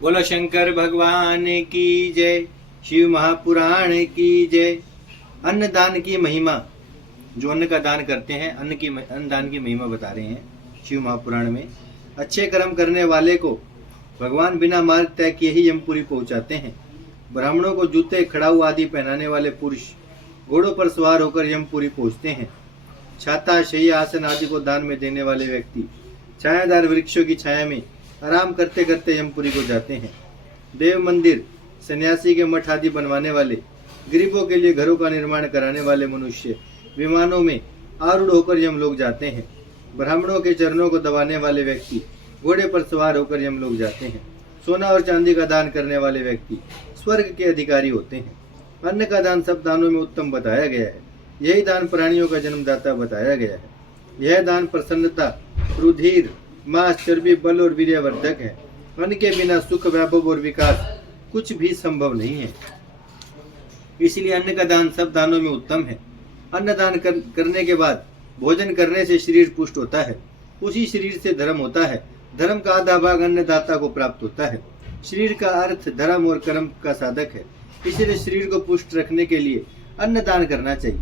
बोलो शंकर भगवान की जय, शिव महापुराण की जय। अन्नदान की महिमा, जो अन्न का दान करते हैं, अन्नदान की महिमा बता रहे हैं शिव महापुराण में। अच्छे कर्म करने वाले को भगवान बिना मार्ग तय किए ही यमपुरी पहुंचाते हैं। ब्राह्मणों को जूते, खड़ाऊ आदि पहनाने वाले पुरुष घोड़ों पर सवार होकर यमपुरी पहुंचते हैं। छाता, शैया, आसन आदि को दान में देने वाले व्यक्ति छायादार वृक्षों की छाया में आराम करते करते यमपुरी को जाते हैं। देव मंदिर, सन्यासी के मठ आदि बनवाने वाले, गरीबों के लिए घरों का निर्माण कराने वाले मनुष्य विमानों में आरूढ़ होकर यमलोक जाते हैं। ब्राह्मणों के चरणों को दबाने वाले व्यक्ति घोड़े पर सवार होकर यमलोक जाते हैं। सोना और चांदी का दान करने वाले व्यक्ति स्वर्ग के अधिकारी होते हैं। अन्न का दान सब दानों में उत्तम बताया गया है। यही दान प्राणियों का जन्मदाता बताया गया है। यह दान प्रसन्नता, रुधिर, मांस, चर्बी, बल और वीर्यवर्धक है। अन्न के बिना सुख, वैभव और विकास कुछ भी संभव नहीं है। इसलिए अन्न का दान सब दानों में उत्तम है। अन्न दान करने के बाद भोजन करने से शरीर पुष्ट होता है। उसी शरीर से धर्म होता है। धर्म का आधा भाग अन्नदाता को प्राप्त होता है। शरीर का अर्थ धर्म और कर्म का साधक है। इसलिए शरीर को पुष्ट रखने के लिए अन्न दान करना चाहिए।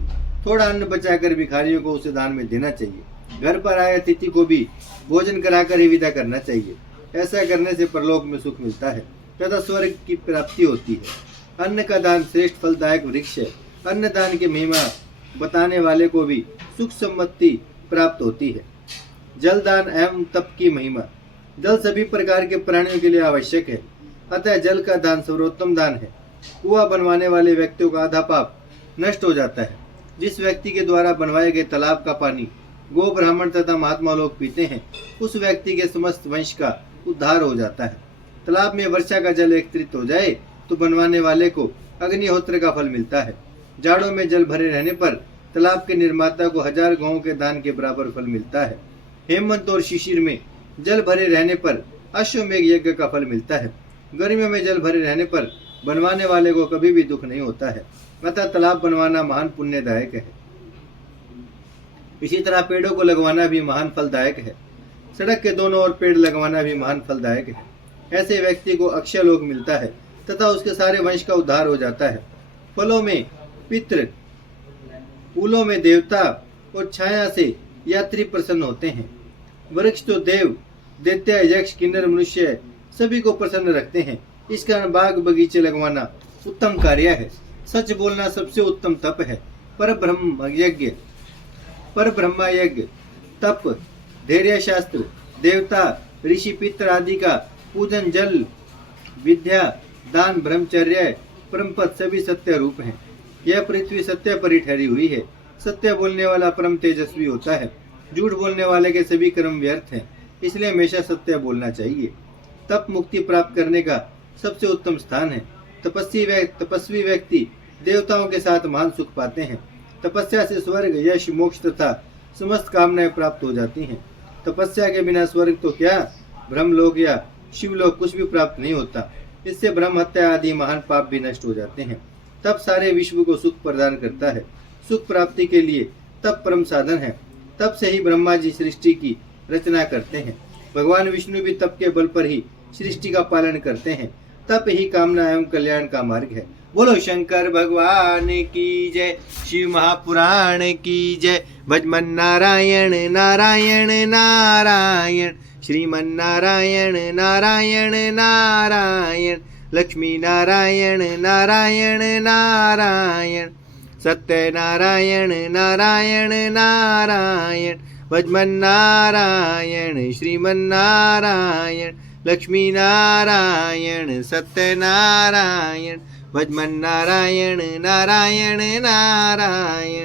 थोड़ा अन्न बचाकर भिखारियों को उसे दान में देना चाहिए। घर पर आए अतिथि को भी भोजन कराकर ही विदा करना चाहिए। ऐसा करने से परलोक में सुख मिलता है तथा स्वर्ग की प्राप्ति होती है। अन्न का दान श्रेष्ठ फलदायक वृक्ष है। अन्न दान की महिमा बताने वाले को भी सुख सम्मति प्राप्त होती है। जल दान एवं तप की महिमा। जल सभी प्रकार के प्राणियों के लिए आवश्यक है, अतः जल का दान सर्वोत्तम दान है। कुआं बनवाने वाले व्यक्तियों का आधा पाप नष्ट हो जाता है। जिस व्यक्ति के द्वारा बनवाए गए तालाब का पानी गो, ब्राह्मण तथा महात्मा लोग पीते हैं, उस व्यक्ति के समस्त वंश का उद्धार हो जाता है। तालाब में वर्षा का जल एकत्रित हो जाए तो बनवाने वाले को अग्निहोत्र का फल मिलता है। जाड़ों में जल भरे रहने पर तालाब के निर्माता को 1000 गौों के दान के बराबर फल मिलता है। हेमंत और शिशिर में जल भरे रहने पर अश्वमेघ यज्ञ का फल मिलता है। गर्मियों में जल भरे रहने पर बनवाने वाले को कभी भी दुख नहीं होता है। अतः तालाब बनवाना महान पुण्यदायक है। इसी तरह पेड़ों को लगवाना भी महान फलदायक है। सड़क के दोनों ओर पेड़ लगवाना भी महान फलदायक है। ऐसे व्यक्ति को अक्षय लोक मिलता है तथा उसके सारे वंश का उद्धार हो जाता है। फलों में पितृ, फूलों में देवता और छाया से यात्री प्रसन्न होते हैं। वृक्ष तो देव, दैत्य, यक्ष, किन्नर, मनुष्य सभी को प्रसन्न रखते हैं। इस कारण बाग बगीचे लगवाना उत्तम कार्य है। सच बोलना सबसे उत्तम तप है। पर ब्रह्म यज्ञ, तप, धैर्य शास्त्र, देवता, ऋषि, पितर आदि का पूजन, जल, विद्या, दान, ब्रह्मचर्य, परमपद सभी सत्य रूप हैं। यह पृथ्वी सत्य परी ठहरी हुई है। सत्य बोलने वाला परम तेजस्वी होता है। झूठ बोलने वाले के सभी कर्म व्यर्थ हैं। इसलिए हमेशा सत्य बोलना चाहिए। तप मुक्ति प्राप्त करने का सबसे उत्तम स्थान है। तपस्वी व्यक्ति देवताओं के साथ महान सुख पाते हैं। तपस्या से स्वर्ग, यश, मोक्ष तथा समस्त कामनाएं प्राप्त हो जाती हैं। तपस्या के बिना स्वर्ग तो क्या, ब्रह्मलोक या शिवलोक कुछ भी प्राप्त नहीं होता। इससे ब्रह्म हत्या आदि महान पाप भी नष्ट हो जाते हैं। तप सारे विश्व को सुख प्रदान करता है। सुख प्राप्ति के लिए तप परम साधन है। तप से ही ब्रह्मा जी सृष्टि की रचना करते हैं। भगवान विष्णु भी तप के बल पर ही सृष्टि का पालन करते हैं। तप ही कामना एवं कल्याण का मार्ग है। बोलो शंकर भगवान की जय, शिव महापुराण की जय। भजमन नारायण नारायण नारायण, श्रीमन नारायण नारायण नारायण, लक्ष्मी नारायण नारायण नारायण, सत्य नारायण नारायण नारायण। भजमन नारायण, श्रीमन नारायण, लक्ष्मी नारायण, सत्य नारायण। भजमन नारायण नारायण नारायण।